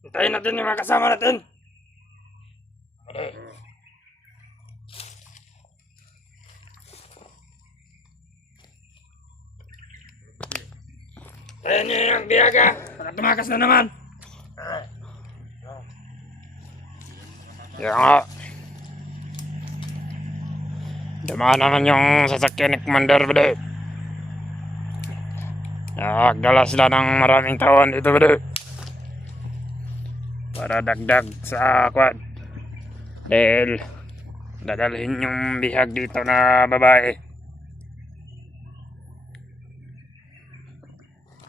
Hintayin natin yung mga kasama natin. Hintayin niyo yung biyaga. Baka tumakas na naman. Kaya nga. Dumaan naman yung sasakyan ni Commander Bede. Nagdala sila ng maraming tawon dito Bede. Para dagdag sa kwan. Dahil dadalhin yung bihag dito na babae.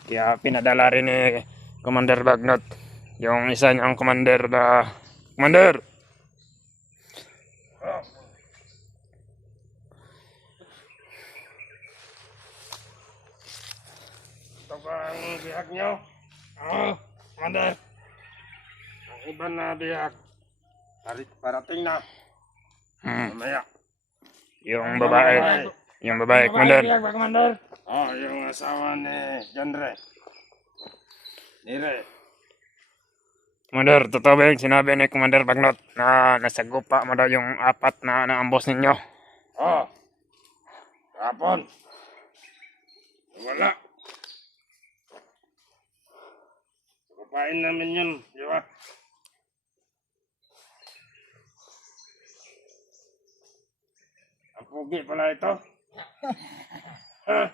Kaya pinadala rin ni Commander Bagnot yung isa niyang commander na Commander! Ito ba ang bihag niyo? Oo, Commander. Ang iba na bihag. Parating na. Mamaya. Yung babae, Commander. Bihag ba, Commander? Oo, yung asawa ni Genre. Nire. Commander, totoo ba yung sinabi ni Commander Bagnot na nasagupa mo daw yung 4 na naambos ninyo? Oo. Kapon. Wala. Kupain namin yun, di ba? Ang pugi pala ito. Ha?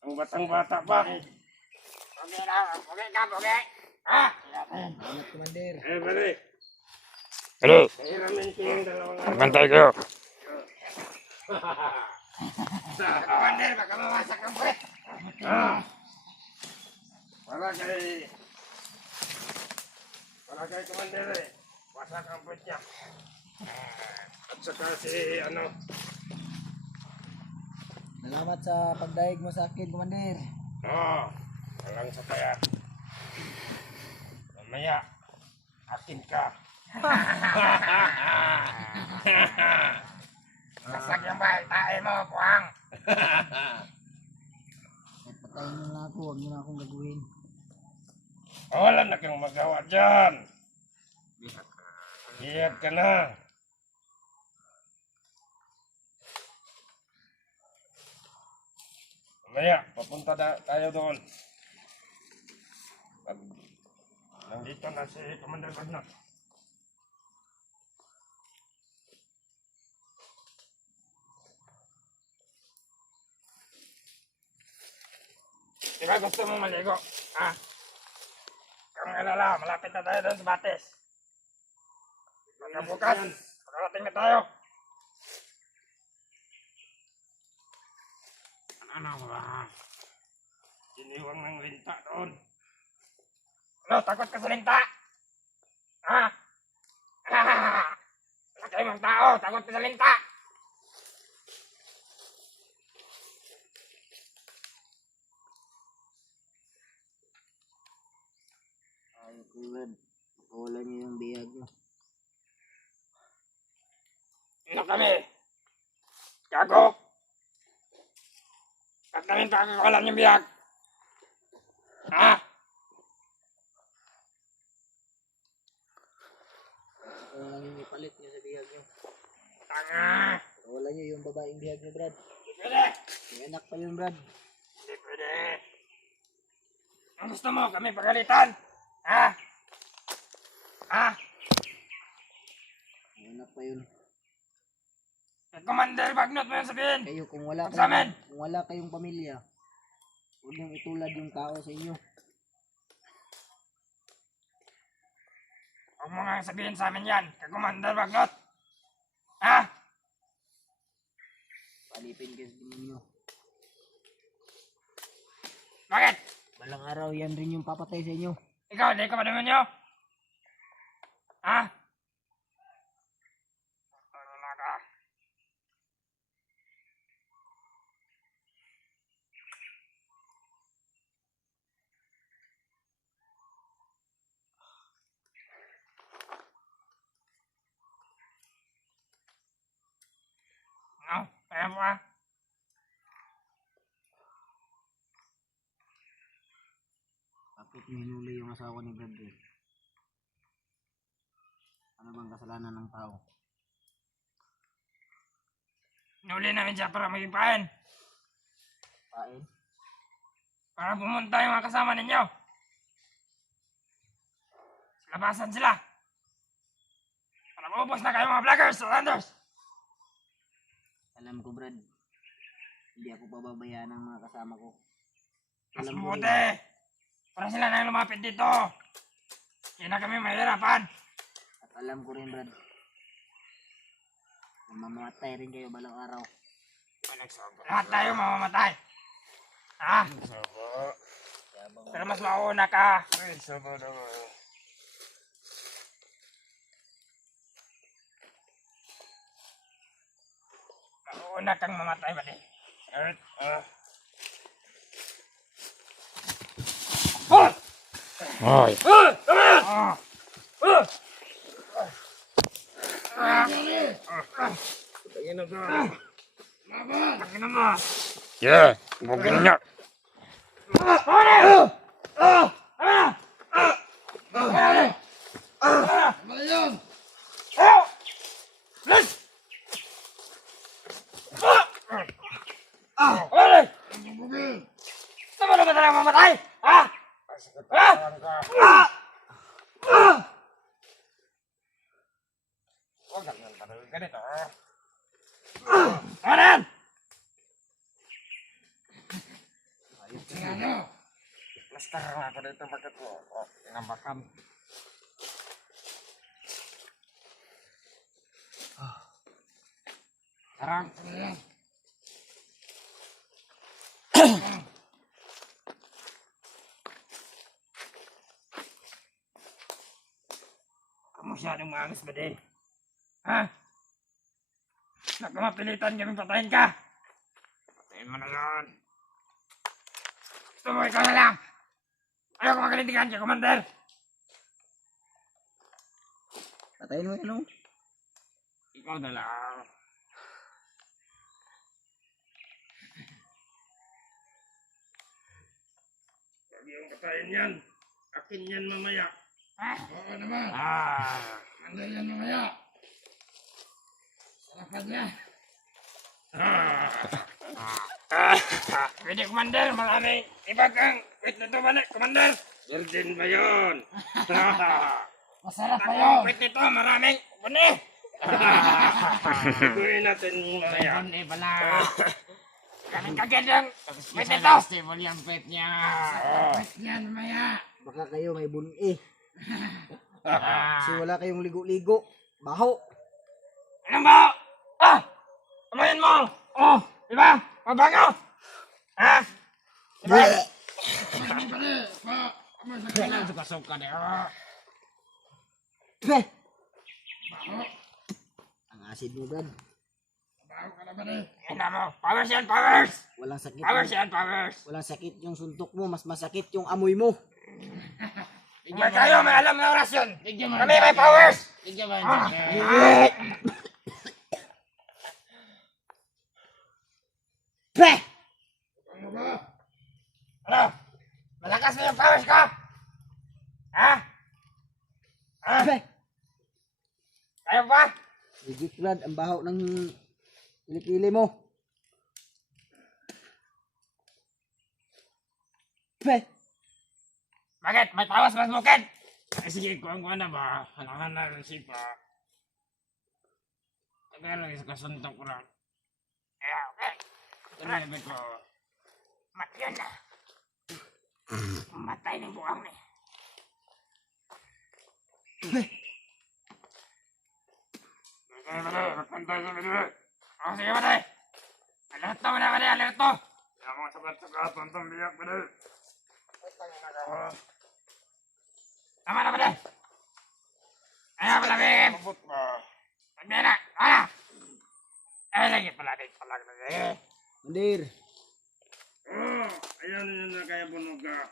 Ang batang-bata pa. Pugi na, pugi ka, pugi. Ha? Salamat, Commander. Pare. Hello. Hiramin ko yung dalawang bantay kayo. Commander, baka mawasak ang puwet. Para kay Commander eh. Wasak ang puwet niya. At saka si Salamat sa pagdaig mo sa akin, Commander. walang sakaya. Mamaya, akin ka. Sasag yung bahay, tae mo, puwang. Patayin mo na ako, huwag mo na akong gagawin. Wala na kang magawa dyan. Bihag ka na. Mamaya, papunta tayo doon. Pag nandito na si Commander Bagnot. Di ba gusto mo maligo? Ha? Kung alala, malapit na tayo doon sa Bates. Pagkabukas, makarating na tayo. Ano ba? Iniwang ng linta doon. Ano, takot ka sa linta? Ha? Wala kayo mga tao, takot ka sa linta. Ayaw ko, Brad. Pakawalan niyo yung bihag niyo. Ano kami? Gago? Ba't namin pakakawalan yung biyag? Ha? Pakawalan niyo yung ipalit niyo sa bihag niyo. Tanga! Pakawalan niyo yung babaeng bihag niyo, Brad. Hindi pwede! May anak pa yun, Brad. Hindi pwede! Ang gusto mo, kami pagalitan? Ha? Ha? May anak pa yun. Kay Commander Bagnot mo yung sabihin! Kayo, kung wala Huwag sa amin! kung wala kayong pamilya, huwag niyong itulad yung tao sa inyo. Huwag mo nga sabihin sa amin yan, kay Commander Bagnot! Ha? Palipin kayo sa demonyo. Bakit? Balang araw, yan rin yung papatay sa inyo. Ikaw, hindi ka ba naman nyo? Ha? Ano na ka? No, kaya mo ah. Bakit may hinuli yung asawa ni Brad? Ano bang kasalanan ng tao? Nuli namin siya para maging pain. Pain? Para pumunta yung mga kasama ninyo. Labasan sila. Para maubos na kayo mga vloggers, Landers. Alam ko, Brad. Hindi ako pababayaan ng mga kasama ko. Mas Alam ko mabuti. rin. Para sila na yung lumapit dito. Hindi na kami mahirapan. At alam ko rin, Brad. Na mamamatay rin kayo balang araw. Lahat tayo mamamatay. Ha? Pero mas mauna ka. Mauna kang mamatay ba din? Ay. Yeah, bugin niya. Sama na ba talagang mamatay? Ha? Huwag ka naman talagang ganito. Kanan! Lastar nga ako dito bakit mo? Tinambakan. Sarang. Kamu masyadong maangas ba din? Ha? Nagkamapilitan kami patayin ka. Patayin mo na yun. Gusto mo ikaw na lang. Ayaw ko magalintikan siya, Commander. Patayin mo yun, oh. Ikaw na lang. Huwag yung patayin yan. Akin yan mamaya. Ha? Oo naman. Commander yan mamaya. Salamat niya. Pwede, Commander. Maraming ibag ang wait nito balik, Commander. Virgin ba yun? Masarap pa yun. Wait nito, maraming bani. Gawin natin mamaya. Bani pala. Kaming kagad yung wait nito. Stable yung pet niya. Pet niya mamaya. Baka kayo may buni. Kasi wala kayong ligo-ligo. Baho. Anong ba? Amayin mo! Diba? Mabango! Ha? Diba? Kailan suka-suka na Peh! Ang asid mo, Brad. Bago ka na ba rin? Yan mo. Powers yan, powers! Walang sakit. Powers yan, powers! Walang sakit yung suntok mo. Mas masakit yung amoy mo. Huwag kayo may alam na orasyon! Kami may powers! Peh! Ano? Malakas na yung powers ko! Ha? Peh! Ayaw ba? Legit, Brad. Ang baho ng kilikili mo. Peh! Bakit? May tawas mas bukid? Ay sige, kuhaan ko na ba? Hanahan na rin sipa. Pero kasuntok ko lang. Okay. Sabi ko, yun na. Matay ng buwang ni. Magpantay sa video. Sige matay. Alerto mo na matay, alerto. Kaya mga sagat-sagat, pantang biyak matay. Tama na matay. Ayaw pala, Bim. Mabot ba? Pagbiya na. Ano? Lagi pala din palag na eh. Mandir. Ayan yun na kaya bunog ka.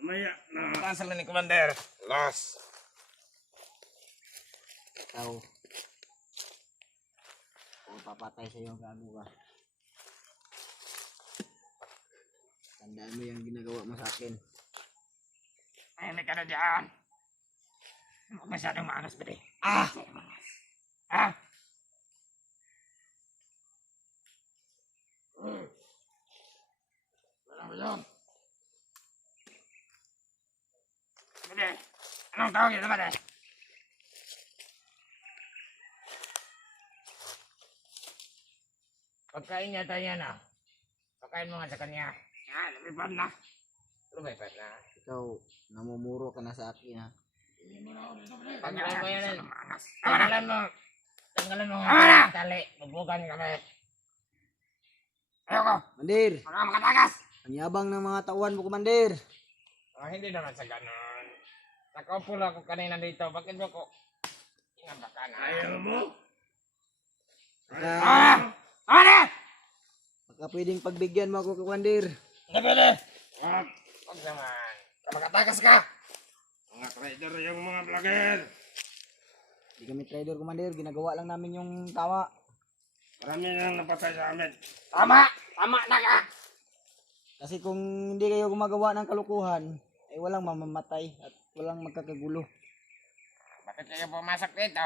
Mamaya na. Taas lang ni Commander. Loss. Ikaw. Kung papatay sa'yo ang gago ka. Tandaan mo yung ginagawa mo sa akin. Ay, may ka na dyan. Masyadong maangas ba Ah! Ah! Walang yun. Bede, anong tawag yun naman eh? Pagkain niya tayo yan ah. Pagkain mo nga sa kanya. Ah, lumipad na. Lumipad na. Ikaw, namumuro ka na sa akin ha. Tanggalan mo yan. Tanggalan mo. Tanggalan mo nga tali. Bubugan kami. Ayoko. Mandir, Mga makatakas. ang yabang ng mga tauhan mo, Commander. Hindi naman sa ganon. Nakaupo lang ako kanina dito. Bakit mo ko inabakan? Ayaw mo? Ano? Baka pwedeng pagbigyan mo ako, Commander. Hindi pwede. Huwag naman. Makatakas ka. Mga trader yung mga vlogger. Hindi kami trader, Commander. Ginagawa lang namin yung tama. Marami nang napatay sa amin. Tama! Tama na ka! Kasi kung hindi kayo gumagawa ng kalukuhan, ay walang mamamatay at walang magkakagulo. Bakit kayo pumasok dito?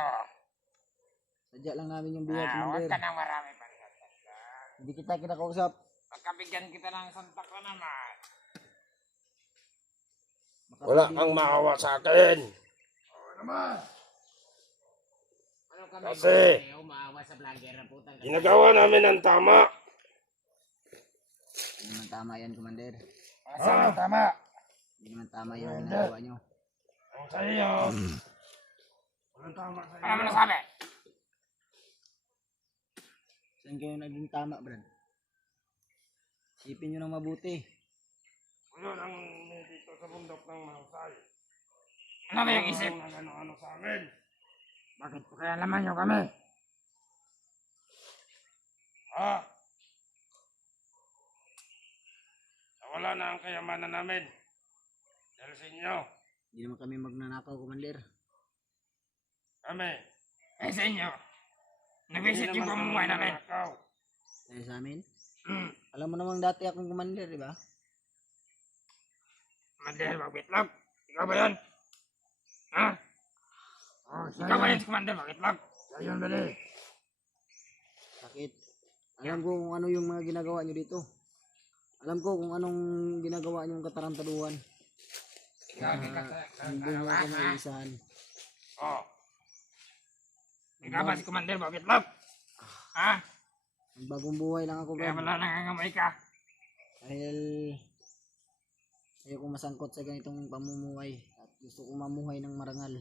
Sadya lang namin yung biyak, Huwag Commander. ka nang marami pa. Hindi kita kinakausap. Pagkabigyan kita ng santak na naman. Baka Wala pwedeng- kang maawa sa akin. Oo naman. Ano kami Kasi, umaawa sa vlogger na putang ginagawa namin ang tama. Hindi naman tama yan, Commander. Saan ang tama? Hindi naman tama yung ginagawa nyo. Ang sa'yo. Walang tama sa'yo. Ano mo nasabi? Saan kayo naging tama, Brad? Isipin nyo ng mabuti. Wala lang dito sa bundok ng mahusay. Ano ba yung isip? Ano sa amin? Bakit pa kaya laman nyo kami? Ah? Wala na ang kayamanan namin. Dahil sa inyo. Hindi naman kami magnanakaw, Commander. Kami. Eh sa inyo. Nag-visit yung pamumuhay namin. Dahil sa amin. Alam mo namang dati akong Commander, di ba? Commander, magbitlog. Ikaw ba yun? Ha? Oh, ikaw ba yun si Commander, magbitlog? Siya yun, bali. Bakit? Alam ko kung ano yung mga ginagawa nyo dito. Alam ko kung anong ginagawa nyo katarantaduhan. Hindi nyo ako maisahan. Oh. Ikaw ba si Commander, magbitlog? Ha? Ang bagong buhay lang ako, Kaya Brad. wala nangangamoy ka. Dahil ayoko masangkot sa ganitong pamumuhay at gusto ko mamuhay ng marangal.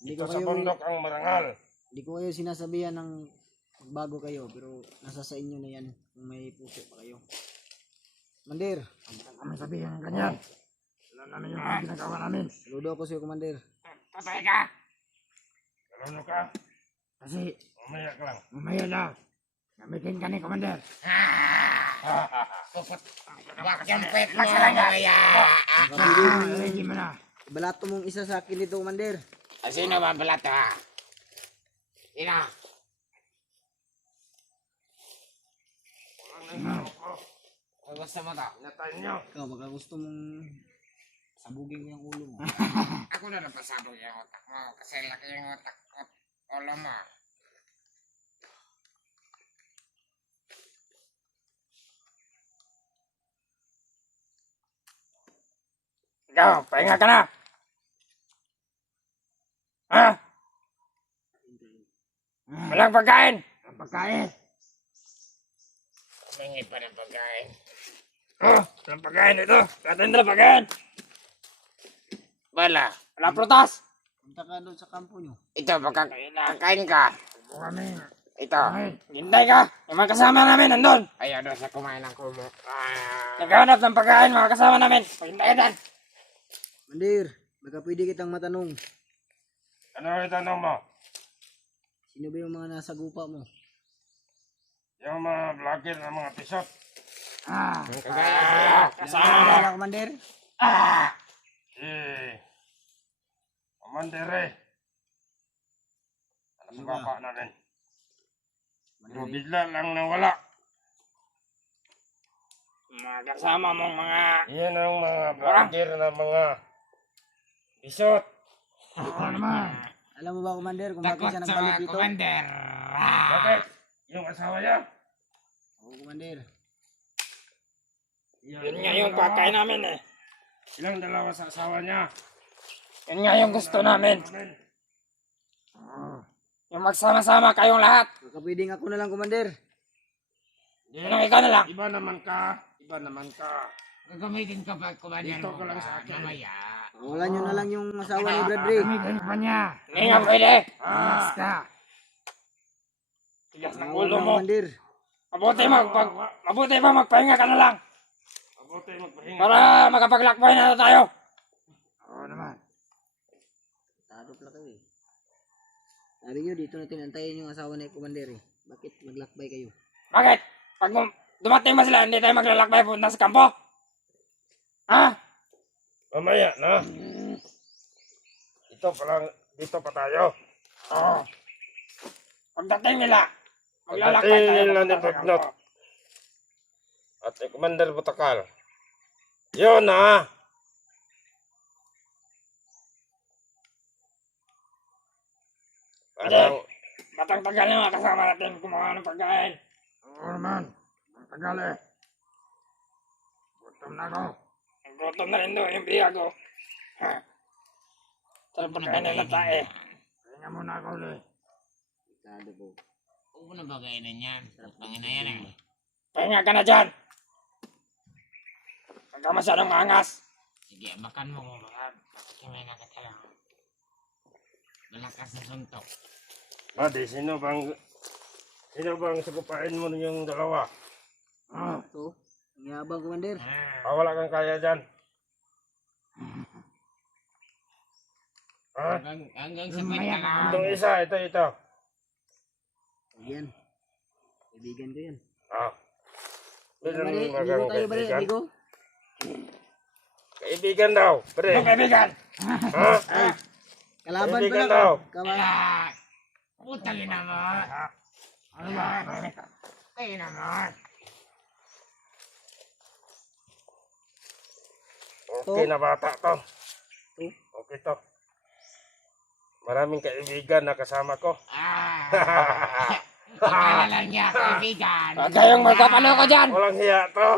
Hindi ko Ito sa kayo, bundok ang marangal. hindi ko kayo sinasabihan ng magbago kayo, pero nasa sa inyo na yan kung may puso pa kayo. Commander, Huwag kami sabihin ng ganyan. Alam namin yung mga ginagawa namin. saludo ako sa'yo, Commander. Patay ka! Kalano ka? Kasi, mamaya ka lang. Mamaya lang. Gamitin ka ni Commander. Wag yung pet mo kaya. Ready mo na. Ibalato mong isa sa akin dito, Commander. Sino ba balat ha? Sino? Kung gusto mo to. Inatayin nyo. Ikaw, baka gusto mong sabugin ko yung ulo mo. Ako na napasabog yung utak mo. Kasi laki yung utak ko. Ulo mo. Ikaw, pahinga ka na. Ha? Walang pagkain. Walang pagkain. Humingi pa ng pagkain. Oh, walang pagkain ito. Katin na pagkain. Wala. Wala prutas. Punta ka doon sa kampo nyo. Ito, pagkakain ka. Huwag kami. Ito. Hintay ka. Yung mga kasama namin nandun. Ayaw doon sa kumain ng kumo. Naghahanap ng pagkain mga kasama namin. Hintay ka. Commander, baka pwede kitang matanong. Ano itanong mo? Sino ba yung mga nasa gupa mo? Yung mga vlogger ng mga pisot. Kasama. Wala, Commander? Commander eh. Ano sa baba namin? Pero bigla lang nawala. Mga kasama mong mga... Yan ang mga brother na mga bisot. Oo naman. Alam mo ba, Commander, kung bakit Takot siya sa nagbalik dito? commander. Bakit? Yung asawa niya? Oo, Commander. Yun nga yung pakay namin eh. Ilang dalawa sa asawa niya? Yun nga yung gusto namin. Yung magsama-sama kayong lahat. Baka pwedeng ako na lang, Commander. Yung ikaw na lang. Iba naman ka. Iba naman ka. Gagamitin ka pa, commander. Dito ka lang sa akin. Mamaya. Wala nyo na lang yung asawa ni Bradley. Gagamitin pa niya. Hindi nga pwede. Basta. Tigas ng ulo mo. Commander. Mabuti pa magpahinga ka na lang. Mabuti magpahinga. Para makapaglakbay na tayo. Oo naman. Tado pala kayo eh. Sabi nyo, dito natin antayin yung asawa ni Commander eh. Bakit maglakbay kayo? Bakit? Pag dumating ba sila, hindi tayo maglalakbay punta sa kampo? Ha? Mamaya na. Dito pa tayo. Oo. Pagdating nila, maglalakbay tayo Pagdating nila ni papunta sa Bagnot. kampo. At ni Commander Butakal. Yun na. Parang Batang tagal na mga kasama natin kumuha ng pagkain. Oo naman. Ang tagal eh. Gutom na ako. Gutom na rin doon yung biya ko. Ha? Sarap pagkain na tayo. Pahinga muna ako ulit. Tado po. Huwag mo na bagayin yan. Pangin na yan eh. Pahinga ka na dyan. Huwag ka masyadong maangas. Sige, makan mo mo mga. Pakimay na ka lang. Malakas na suntok. Ate, sino bang sukupain mo yung dalawa? Ito. Ang yabang, Commander. Wala kang kaya dyan. Ha? Hanggang sa point ka lang. Itong isa, ito. Ayan. Kaibigan ko yan. Bilang Bari, mga amigo tayo, Bari, kaibigan. amigo. Kaibigan daw, pre. Yung kaibigan. Ha? Kalaban Kaibigan pala. daw. Ah! Putang ina mo. Ano ba? Ina mo. Okay na bata to. To? Okay to. Maraming kaibigan na kasama ko. Ah! Akala lang niya, kaibigan. Huwag kayong magpapaloko dyan. Walang hiya to.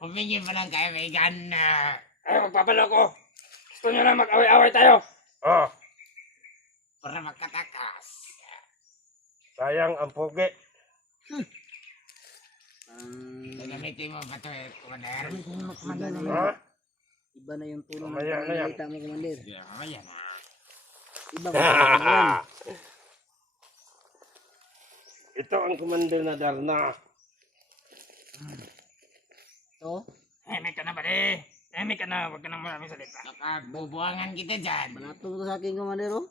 Humingi pa ng kaibigan na. Ay, magpapaloko. Gusto nyo lang mag-away-away tayo. Oh, Para magkatakas. sayang ang pugi. Gagamitin mo ba ito eh, Commander? Ha? Iba na yung tono ng Mamaya na yan. pangalita mo, Commander. Sige, mamaya na. Iba ba yan? Ito ang commander na Darna. Ito. Tahimik ka na, pare. Tahimik ka na. Huwag ka nang maraming salita. Baka bubuangan kita dyan. Manatong to sa akin, Commander, oh.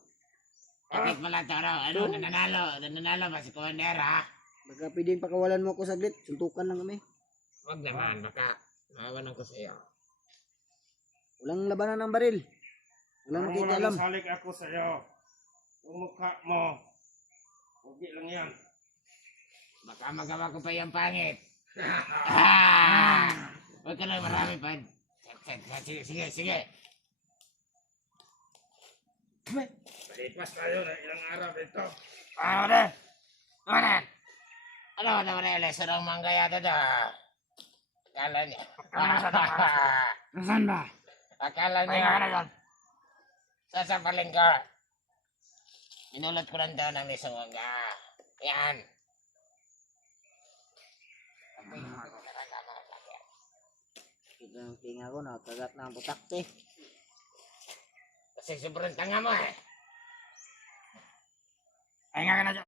Bakit pala ito raw? Ano, nananalo ba si Commander ha? Baka pwedeng pakawalan mo ako saglit. Suntukan lang kami. Wag naman, baka maawanan ko sa iyo. Walang labanan ng baril. Walang makikialam. Salik ako sa iyo. Yung mukha mo. Pugi lang yan. Baka magawa ko pa yung pangit. Ah! Huwag ka lang marami pa. Sige. Palipas tayo na ilang araw dito. Ano naman yung lesson ng mangga yata da? Akala niya. Nasaan ba? Akala niya. Sasampalin ko. Minulot ko lang daw ng lesson mangga. Yan. Ito ang tinga ko, nakagat na ang putakte. Kasi sobrang tanga mo eh. Pahinga ka na dyan.